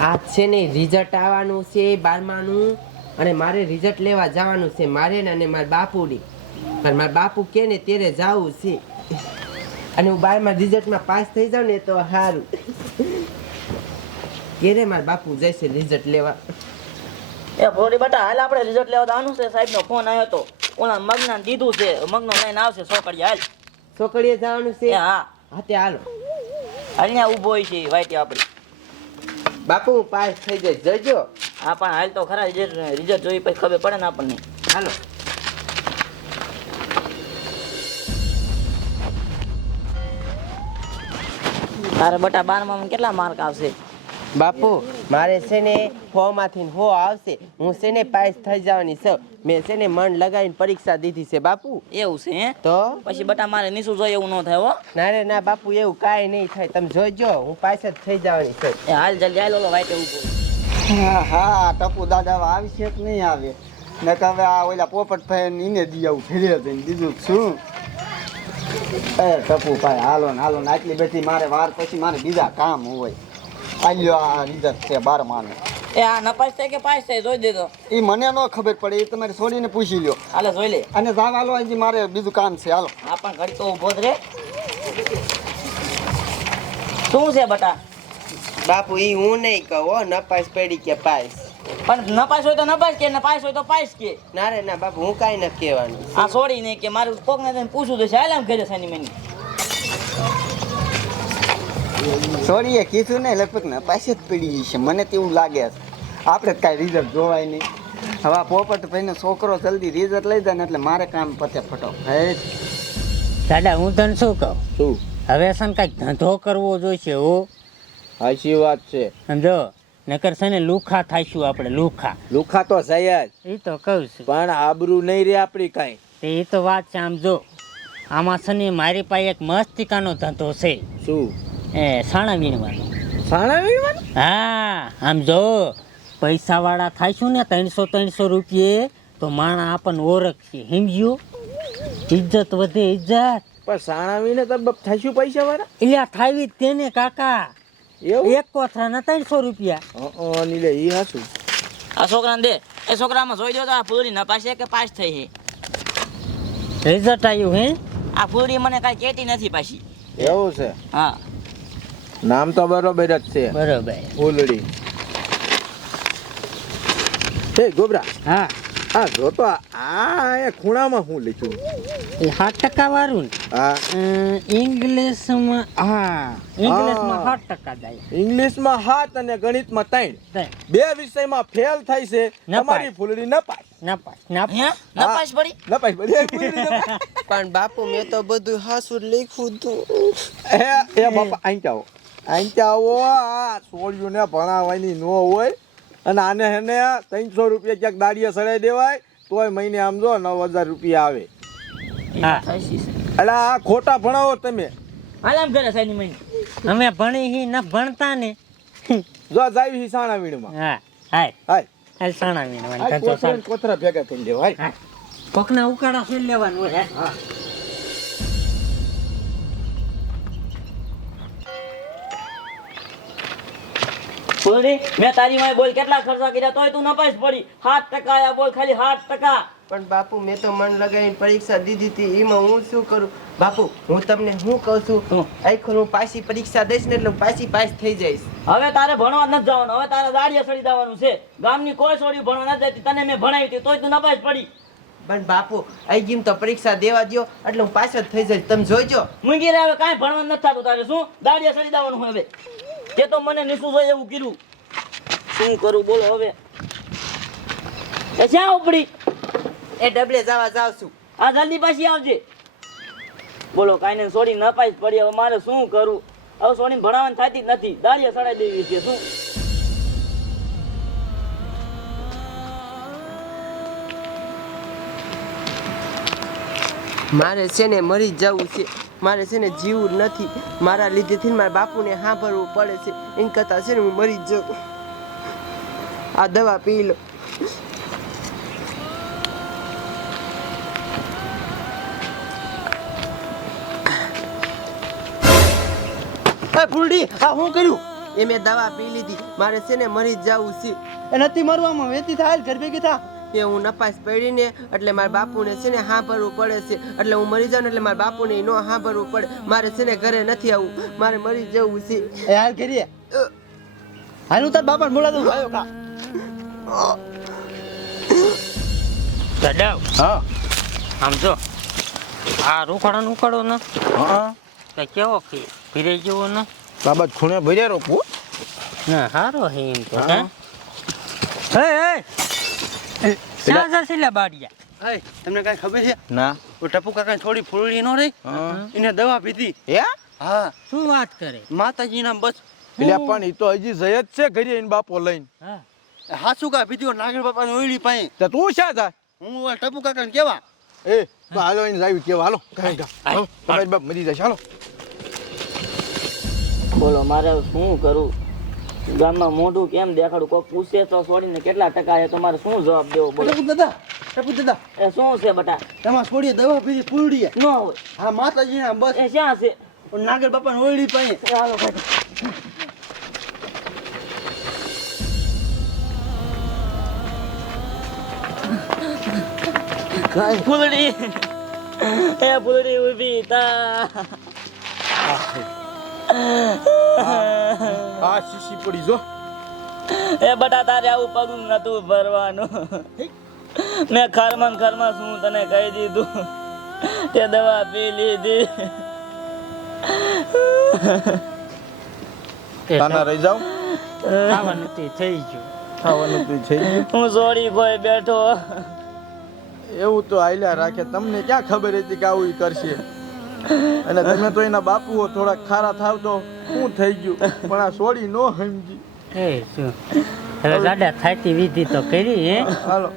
આ છે ને રિઝલ્ટ આવવાનું છે બારમાનું અને મારે રિઝલ્ટ લેવા જવાનું છે. મારે ને અને મારા બાપુની. પણ મારા બાપુ કે ને ત્યારે જવું છે. અને હું બારમા રિઝલ્ટમાં પાસ થઈ જાઉં ને તો સારું ક્યારે મારા બાપુ જશે રિઝલ્ટ લેવા? એ ભોરી બેટા હાલ આપણે રિઝલ્ટ લેવા જવાનું છે. સાહેબનો ફોન આવ્યો હતો ઓલા મગના દીધું છે. મગનો લઈને આવશે છોકરી હાલ. છોકરીએ જવાનું છે? હા. હા તે હાલો. અહીંયા ઊભો છે વાઈટી આપણી. બાપુ, પાસ થઈ જાય. જજો. હા, પણ હાલ તો ખરા, રિઝલ્ટ રિઝલ્ટ જોઈ પછી ખબર પડે ને આપણને. હાલો. તારે બટા બારમાં કેટલા માર્ક આવશે? બાપુ મારે છે ને ફોમાંથી હો આવશે. હું છે ને પાસ થઈ જવાની છું. મેં છે ને મન લગાવીને પરીક્ષા દીધી છે બાપુ. એવું છે તો? પછી બટા મારે નીસું જોઈએ એવું ન થાય હો. ના રે ના બાપુ એવું કાંઈ નહીં થાય. તમે જોઈજો હું પાસ જ થઈ જવાની છું. હાલ જલ્દી હાલ ઓલો એવું ઊભો હા હા ટપુ દાદા આવશે કે નહીં આવે? ને કે હવે આ ઓલા પોપટ ભાઈ એને દી આવું ફેરે દઈને બીજું શું? એ ટપુ ભાઈ હાલો ને હાલો ને આટલી બધી મારે વાર પછી મારે બીજા કામ હોય. આલ્યો આ રિઝલ્ટ છે બાર માનું એ આ નપાસ થાય કે પાસ થાય જોઈ દેજો. એ મને ન ખબર પડે એ તમારે છોડીને પૂછી લ્યો. હાલે જોઈ લે. અને જાવ હાલો હજી મારે બીજું કામ છે હાલો. આ પણ ઘડી તો ઊભો જ રે. શું છે બટા? બાપુ ઈ હું નહીં કહો હો નપાસ પડી કે પાસ. પણ નપાસ હોય તો નપાસ કે નપાસ હોય તો પાસ કે. ના રે ના બાપુ હું કાંઈ નથી કહેવાનું. આ છોડી નહીં કે મારું કોક ને પૂછવું તો છે હાલ આમ ઘરે સાની મની છોડીએ કીધું ને લગભગ ને પાસે જ પડી જશે મને તેવું લાગે છે. આપણે કાંઈ રિઝલ્ટ જોવાય નહીં. હવે આ પોપટ ભાઈનો છોકરો જલ્દી રિઝલ્ટ લઈ જાય ને એટલે મારે કામ પતે ફટો હે? દાદા હું તને શું કહું? શું? હવે સન કાંઈક ધંધો કરવો જોઈશે હો. સાચી વાત છે. સમજો? નકર છે ને લુખા થાઈશું આપણે લુખા. લુખા તો જાય જ. એ તો કહું છું. પણ આબરૂ નહીં રે આપણી કાંઈ. એ તો વાત છે આમ જો. આમાં છે ને મારી પાસે એક મસ્તિકાનો ધંધો છે. શું? એ સાણા વીણવાનું. સાણા વીણવાનું? હા આમ જો પૈસાવાળા થાયશું ને ત્રણસો ત્રણસો રૂપિયે તો માણા આપણને ઓળખશે. સમજ્યો ઇજ્જત વધે ઇજ્જત. પણ સાણા વીણે તો થાયશું થઈશું પૈસા વાળા એટલે થાવી તેને કાકા. એક એક કોથરાના ત્રણસો રૂપિયા. નીલે ઈ હાસું આ છોકરાને દે. એ છોકરામાં જોઈ દો તો આ ફૂલડી નપાશે કે પાસ થઈ છે? રિઝલ્ટ આવ્યું હે? આ ફૂલડી મને કાંઈ કેતી નથી પાછી. એવું છે? હા. નામ તો બરોબર જ છે. બરોબર. ફૂલડી હે ગોબરા. હા. હા જો તો આ એ ખૂણામાં હું લખ્યું એ સાત ટકા વાળું હા. ઇંગ્લિશમાં હા. ઇંગ્લિશમાં સાત ટકા જાય ઇંગ્લિશમાં સાત અને ગણિતમાં ત્રણ. બે વિષયમાં ફેલ થાય છે. તમારી ફૂલડી ન નપાસ પડી. પણ બાપુ મેં તો બધું હાસુ લખ્યું હતું. એ એ બાપા અહીં જાઓ. અહીં ઓ આ છોડ્યું ભણાવવાની ન હોય. અને આને હેને ત્રણસો રૂપિયા ક્યાંક દાડીએ સડાઈ દેવાય તોય મહિને આમ જો નવ હજાર રૂપિયા આવે. હા. એટલે આ ખોટા ભણાવો તમે. આલામ કરે સાહેબ મહિને. અમે ભણી હી ન ભણતા ને. જો જાવી સાણા વીણમાં. હા હાય. હાય. હાલ સાણા ચાલુ. કોથળા ભેગા થઈ દેવાય. હાય હા. કોકના ઉકાળા ફેર લેવાનું હોય હે. ફૂલડી મેં તારી માએ બોલ કેટલા ખર્ચા કર્યા તોય તું નપાસ પડી. સાત ટકા આયા બોલ ખાલી સાત ટકા. પણ બાપુ મેં તો મન લગાવીને પરીક્ષા દીધી હતી. એમાં હું શું કરું? બાપુ હું તમને શું કહું છું? આખો હું પાછી પરીક્ષા દઈશ ને એટલે પાછી પાસ થઈ જઈશ. હવે તારે ભણવા નથી જવાનું. હવે તારે દાડિયા સડી જવાનું છે. ગામની કોઈ છોડી ભણવા નથી જતી. તને મેં ભણાવી હતી તોય તું નપાસ પડી. પણ બાપુ આઈ ગયું તો પરીક્ષા દેવા દો એટલે હું પાછળ થઈ જઈશ. તમે જોઈજો. મૂંગી હવે કાંઈ ભણવા નથી થતું તારે શું? દાડિયા સડી દેવાનું હવે. તે તો મને નીસું જોઈએ એવું કીધું. શું કરું બોલો હવે. એ ક્યાં ઉપડી? એ ડબલે જવા જાવ છું આ જલ્દી પાછી આવજે. બોલો કાંઈ ને છોડી ન પાઈ પડી. હવે મારે શું કરું? હવે છોડીને ભણાવવાની થતી જ નથી. દાળિયા સડાઈ દેવી છે શું? મારે છે ને મરી જવું છે. મારે છે ને જીવવું નથી. મારા લીધેથી મારા બાપુને સાંભળવું પડે છે. એમ કરતાં છે ને હું મરી જાઉં. આ દવા પી લો. ફૂલડી આ શું કર્યું? એ મેં દવા પી લીધી. મારે છે ને મરી જવું છે. એ નથી મરવામાં વેતી થાય ઘર ભેગી થા એ હું નપાસ પડીને એટલે મારા બાપુને છે ને હા ભરવું પડે છે. એટલે હું મરી જાઉં એટલે મારા બાપુને નો હા ભરવું પડે. મારે છે ને ઘરે નથી આવવું મારે મરી જવું છે. એ હાલ કરીએ. હાલ હું તાર બાપાને બોલા દઉં. ભાઈ ઓકા દાદા હા. આમ જો આ રોકડા ઉકાળો ને હા. કેવો ખી ફીરે જેવો ને? બાબત ખૂણે ભર્યા રોકવું. ના સારો હે એમ તો હે. હે? હે ક્યાં જશે બાડિયા તમને કાંઈ ખબર છે? ના. ટપુ કાકા થોડી ફૂલડી નો રહી? એને દવા પીધી. હે? હા. શું વાત કરે? માતાજીના બસ. એટલે પણ એ તો હજી જય જ છે ઘરે એને બાપો લઈને. હાસુ કા પીધી? નાગર બાપાની ઓયડી પાસે. તો તું શા થાય? હું ટપુ કાકાને કેવા? એ તો હાલો એને લાવી કેવા. હાલો કાંઈ કા બાપ મરી જશે. હાલો. બોલો મારે શું કરું? ગામમાં મોઢું કેમ દેખાડું? કોક પૂછે તો છોડીને કેટલા ટકા છે તમારે શું જવાબ દેવો બોલો. દાદા ટપુ દાદા. એ શું છે બટા? તમાર છોડીએ દવા પીધી પૂરડીએ. ન હોય. હા માતાજીના બસ. એ ક્યાં છે? નાગર બાપાની ઓળી પાસે ભાઈ. ફૂલડી. એ ફૂલડી ઊભી તા. આ શીશી પડી જો. એ બટા તારે આવું પગલું નતું ભરવાનું. મેં ખરમાં ખરમાં શું તને કહી દીધું. તે દવા પી લીધી. તાના રહી જાઉં ખાવાનું તે થઈ ગયું. ખાવાનું તે થઈ ગયું. હું સોડી કોઈ બેઠો. એવું તો આયલા રાખે. તમને ક્યાં ખબર હતી કે આવું ઈ કરશે? અને તમે તો એના બાપુઓ થોડાક ખારા થાવ તો શું થઈ ગયું. પણ આ સોડી નો સમજી. એ શું? હવે દાદા થાતી વિધિ તો કરી હે? હાલો.